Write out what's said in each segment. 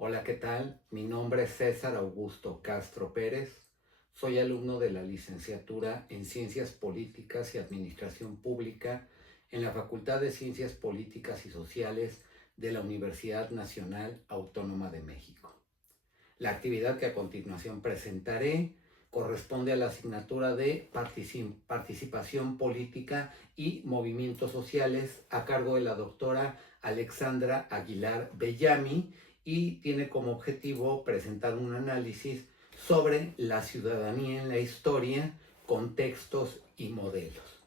Hola, ¿qué tal? Mi nombre es César Augusto Castro Pérez. Soy alumno de la licenciatura en Ciencias Políticas y Administración Pública en la Facultad de Ciencias Políticas y Sociales de la Universidad Nacional Autónoma de México. La actividad que a continuación presentaré corresponde a la asignatura de Participación Política y Movimientos Sociales a cargo de la doctora Alexandra Aguilar Bellamy y tiene como objetivo presentar un análisis sobre la ciudadanía en la historia, contextos y modelos.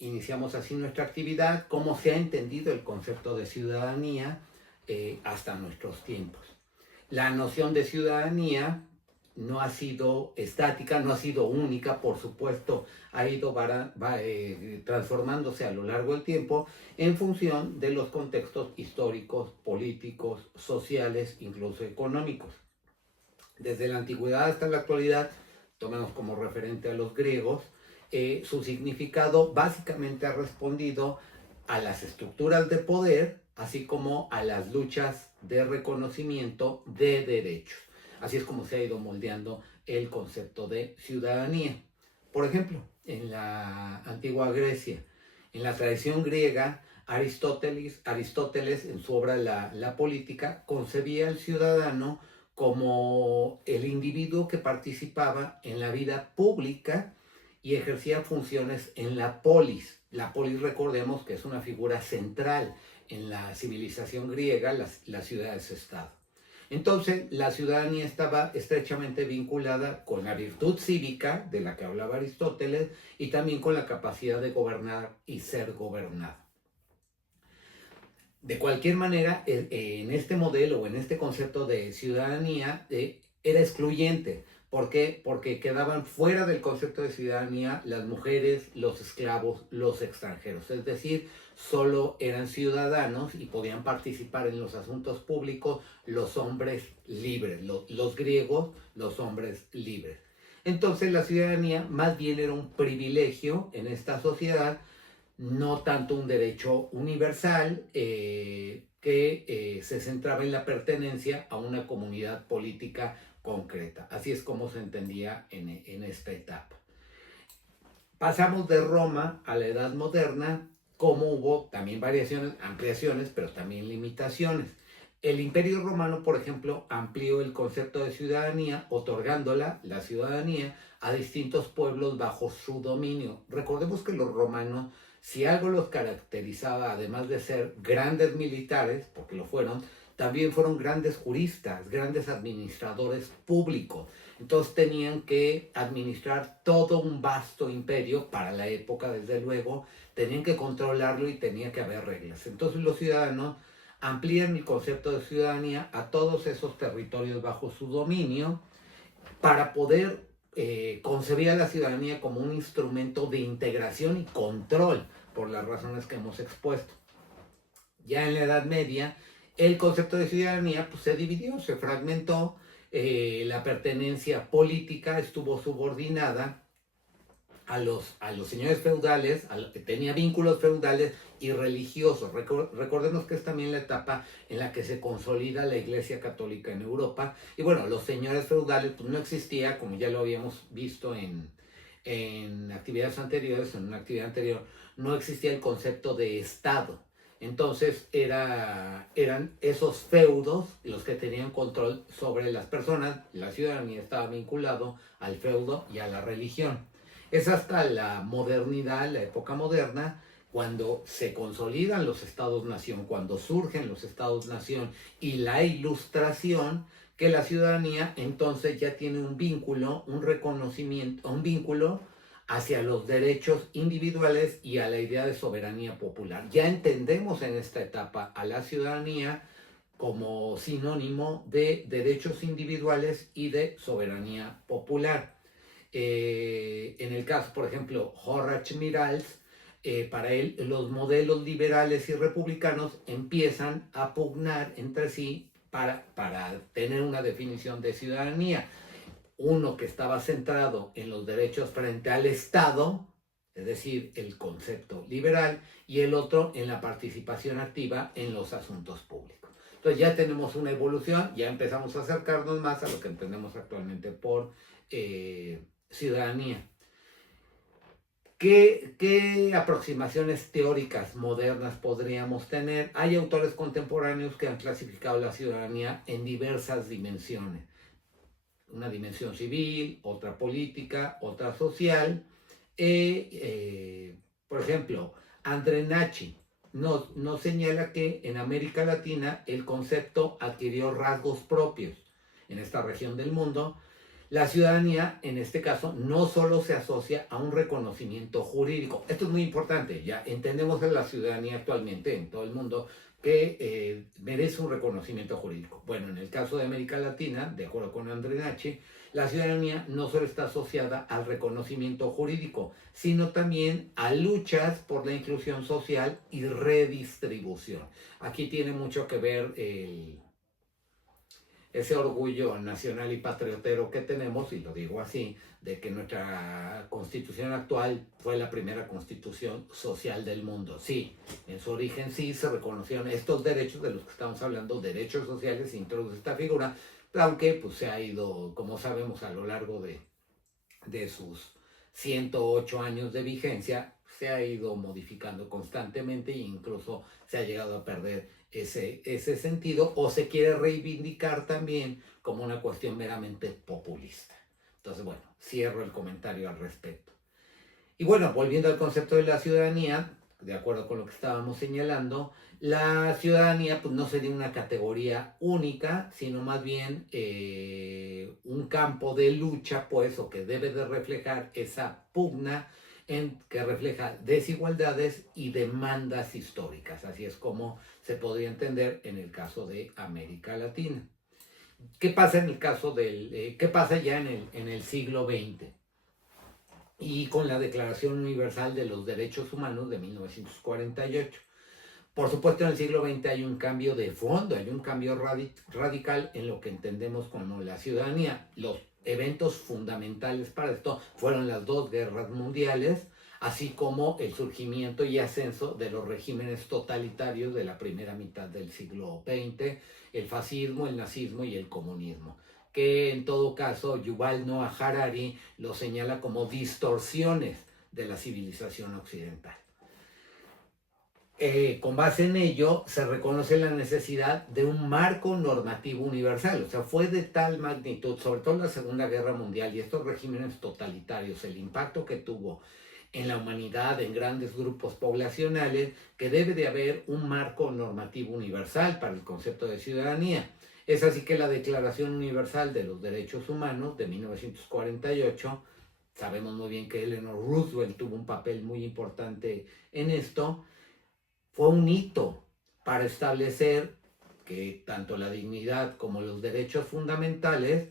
Iniciamos así nuestra actividad, cómo se ha entendido el concepto de ciudadanía hasta nuestros tiempos. La noción de ciudadanía no ha sido estática, no ha sido única, por supuesto, ha ido transformándose a lo largo del tiempo en función de los contextos históricos, políticos, sociales, incluso económicos. Desde la antigüedad hasta la actualidad, tomemos como referente a los griegos, su significado básicamente ha respondido a las estructuras de poder, así como a las luchas de reconocimiento de derechos. Así es como se ha ido moldeando el concepto de ciudadanía. Por ejemplo, en la antigua Grecia, en la tradición griega, Aristóteles en su obra la Política, concebía al ciudadano como el individuo que participaba en la vida pública y ejercía funciones en la polis. La polis, recordemos que es una figura central en la civilización griega, las ciudades-estado. Entonces, la ciudadanía estaba estrechamente vinculada con la virtud cívica, de la que hablaba Aristóteles, y también con la capacidad de gobernar y ser gobernado. De cualquier manera, en este modelo o en este concepto de ciudadanía era excluyente. ¿Por qué? Porque quedaban fuera del concepto de ciudadanía las mujeres, los esclavos, los extranjeros. Es decir, solo eran ciudadanos y podían participar en los asuntos públicos los hombres libres, los griegos, los hombres libres. Entonces la ciudadanía más bien era un privilegio en esta sociedad, no tanto un derecho universal que se centraba en la pertenencia a una comunidad política concreta. Así es como se entendía en esta etapa. Pasamos de Roma a la Edad Moderna, como hubo también variaciones, ampliaciones, pero también limitaciones. El Imperio Romano, por ejemplo, amplió el concepto de ciudadanía, otorgándola, la ciudadanía, a distintos pueblos bajo su dominio. Recordemos que los romanos, si algo los caracterizaba, además de ser grandes militares, porque lo fueron, también fueron grandes juristas, grandes administradores públicos. Entonces tenían que administrar todo un vasto imperio, para la época desde luego, tenían que controlarlo y tenía que haber reglas. Entonces los ciudadanos amplían el concepto de ciudadanía a todos esos territorios bajo su dominio para poder concebir a la ciudadanía como un instrumento de integración y control, por las razones que hemos expuesto. Ya en la Edad Media, el concepto de ciudadanía pues, se dividió, se fragmentó, la pertenencia política estuvo subordinada a los señores feudales, tenía vínculos feudales y religiosos. Recordemos que es también la etapa en la que se consolida la Iglesia Católica en Europa. Y bueno, los señores feudales pues, no existía, como ya lo habíamos visto en actividades anteriores, en una actividad anterior, no existía el concepto de Estado. Entonces eran esos feudos los que tenían control sobre las personas. La ciudadanía estaba vinculado al feudo y a la religión. Es hasta la modernidad, la época moderna, cuando se consolidan los estados-nación, cuando surgen los estados-nación y la ilustración, que la ciudadanía entonces ya tiene un vínculo, un reconocimiento, un vínculo hacia los derechos individuales y a la idea de soberanía popular. Ya entendemos en esta etapa a la ciudadanía como sinónimo de derechos individuales y de soberanía popular. En el caso, por ejemplo, Horace Miralles, para él los modelos liberales y republicanos empiezan a pugnar entre sí para tener una definición de ciudadanía. Uno que estaba centrado en los derechos frente al Estado, es decir, el concepto liberal, y el otro en la participación activa en los asuntos públicos. Entonces ya tenemos una evolución, ya empezamos a acercarnos más a lo que entendemos actualmente por ciudadanía. ¿Qué aproximaciones teóricas modernas podríamos tener? Hay autores contemporáneos que han clasificado la ciudadanía en diversas dimensiones. Una dimensión civil, otra política, otra social. Por ejemplo, André Nachi nos señala que en América Latina el concepto adquirió rasgos propios en esta región del mundo. La ciudadanía, en este caso, no solo se asocia a un reconocimiento jurídico. Esto es muy importante. Ya entendemos en la ciudadanía actualmente en todo el mundo que merece un reconocimiento jurídico. Bueno, en el caso de América Latina, de acuerdo con André Nachi, la ciudadanía no solo está asociada al reconocimiento jurídico, sino también a luchas por la inclusión social y redistribución. Aquí tiene mucho que ver ese orgullo nacional y patriotero que tenemos, y lo digo así, de que nuestra constitución actual fue la primera constitución social del mundo. Sí, en su origen sí se reconocieron estos derechos de los que estamos hablando, derechos sociales, introduce esta figura, aunque pues se ha ido, como sabemos, a lo largo de sus 108 años de vigencia, se ha ido modificando constantemente e incluso se ha llegado a perder ese sentido, o se quiere reivindicar también como una cuestión meramente populista. Entonces, bueno, cierro el comentario al respecto. Y bueno, volviendo al concepto de la ciudadanía, de acuerdo con lo que estábamos señalando, la ciudadanía pues, no sería una categoría única, sino más bien un campo de lucha, pues, o que debe de reflejar esa pugna que refleja desigualdades y demandas históricas. Así es como se podría entender en el caso de América Latina. ¿Qué pasa en el caso qué pasa ya en el siglo XX? Y con la Declaración Universal de los Derechos Humanos de 1948. Por supuesto, en el siglo XX hay un cambio de fondo, hay un cambio radical en lo que entendemos como la ciudadanía. Los eventos fundamentales para esto fueron las dos guerras mundiales, así como el surgimiento y ascenso de los regímenes totalitarios de la primera mitad del siglo XX, el fascismo, el nazismo y el comunismo, que en todo caso Yuval Noah Harari lo señala como distorsiones de la civilización occidental. Con base en ello, se reconoce la necesidad de un marco normativo universal. O sea, fue de tal magnitud, sobre todo en la Segunda Guerra Mundial y estos regímenes totalitarios, el impacto que tuvo en la humanidad, en grandes grupos poblacionales, que debe de haber un marco normativo universal para el concepto de ciudadanía. Es así que la Declaración Universal de los Derechos Humanos de 1948, sabemos muy bien que Eleanor Roosevelt tuvo un papel muy importante en esto, fue un hito para establecer que tanto la dignidad como los derechos fundamentales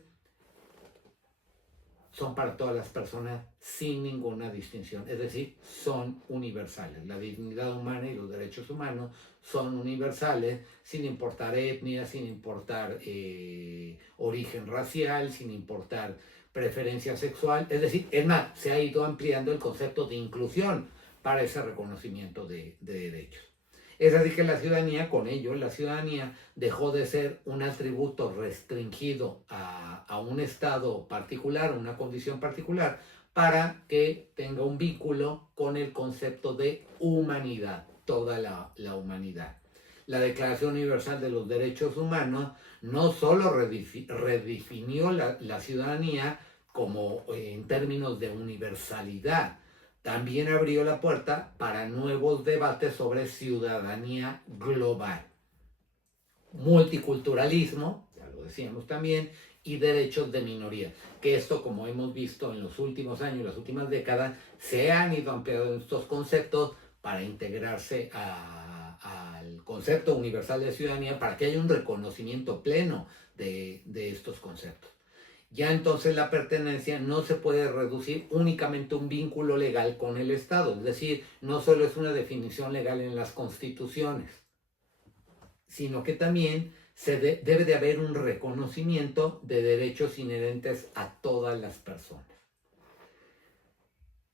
son para todas las personas sin ninguna distinción, es decir, son universales. La dignidad humana y los derechos humanos son universales sin importar etnia, sin importar origen racial, sin importar preferencia sexual, es decir, es más, se ha ido ampliando el concepto de inclusión para ese reconocimiento de derechos. Es así que la ciudadanía, con ello, la ciudadanía dejó de ser un atributo restringido a un estado particular, una condición particular, para que tenga un vínculo con el concepto de humanidad, toda la humanidad. La Declaración Universal de los Derechos Humanos no solo redefinió la ciudadanía como en términos de universalidad, también abrió la puerta para nuevos debates sobre ciudadanía global, multiculturalismo, ya lo decíamos también, y derechos de minoría, que esto, como hemos visto en los últimos años, las últimas décadas, se han ido ampliando estos conceptos para integrarse al concepto universal de ciudadanía, para que haya un reconocimiento pleno de estos conceptos. Ya entonces la pertenencia no se puede reducir únicamente a un vínculo legal con el Estado, es decir, no solo es una definición legal en las constituciones, sino que también debe de haber un reconocimiento de derechos inherentes a todas las personas.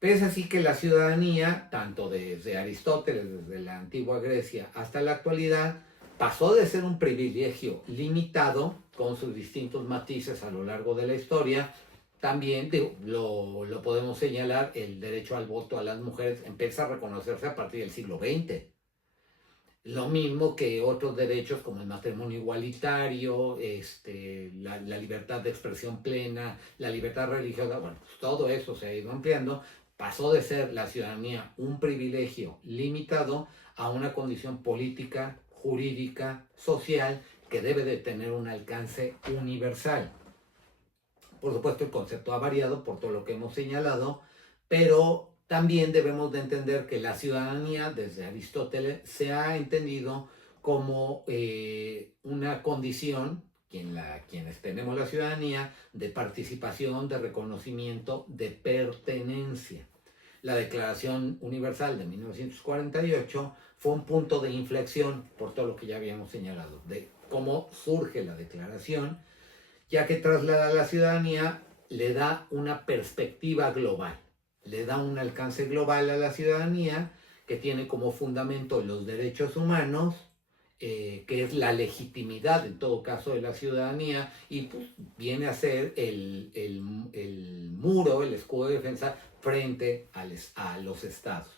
Es así que la ciudadanía, tanto desde Aristóteles, desde la antigua Grecia hasta la actualidad, pasó de ser un privilegio limitado, con sus distintos matices a lo largo de la historia. También lo podemos señalar, el derecho al voto a las mujeres empieza a reconocerse a partir del siglo XX. Lo mismo que otros derechos como el matrimonio igualitario, la libertad de expresión plena, la libertad religiosa, bueno, pues todo eso se ha ido ampliando. Pasó de ser la ciudadanía un privilegio limitado a una condición política, jurídica, social, que debe de tener un alcance universal. Por supuesto, el concepto ha variado por todo lo que hemos señalado, pero también debemos de entender que la ciudadanía, desde Aristóteles, se ha entendido como una condición, quienes tenemos la ciudadanía, de participación, de reconocimiento, de pertenencia. La Declaración Universal de 1948 fue un punto de inflexión por todo lo que ya habíamos señalado, de cómo surge la declaración, ya que traslada a la ciudadanía, le da una perspectiva global, le da un alcance global a la ciudadanía que tiene como fundamento los derechos humanos, que es la legitimidad en todo caso de la ciudadanía, y pues, viene a ser el muro, el escudo de defensa frente a los estados.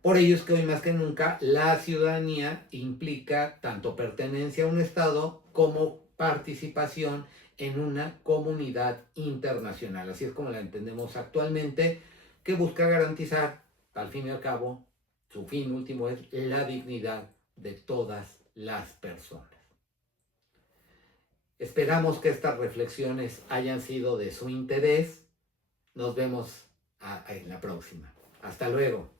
Por ello es que hoy más que nunca la ciudadanía implica tanto pertenencia a un Estado como participación en una comunidad internacional. Así es como la entendemos actualmente, que busca garantizar, al fin y al cabo, su fin último es la dignidad de todas las personas. Esperamos que estas reflexiones hayan sido de su interés. Nos vemos en la próxima. Hasta luego.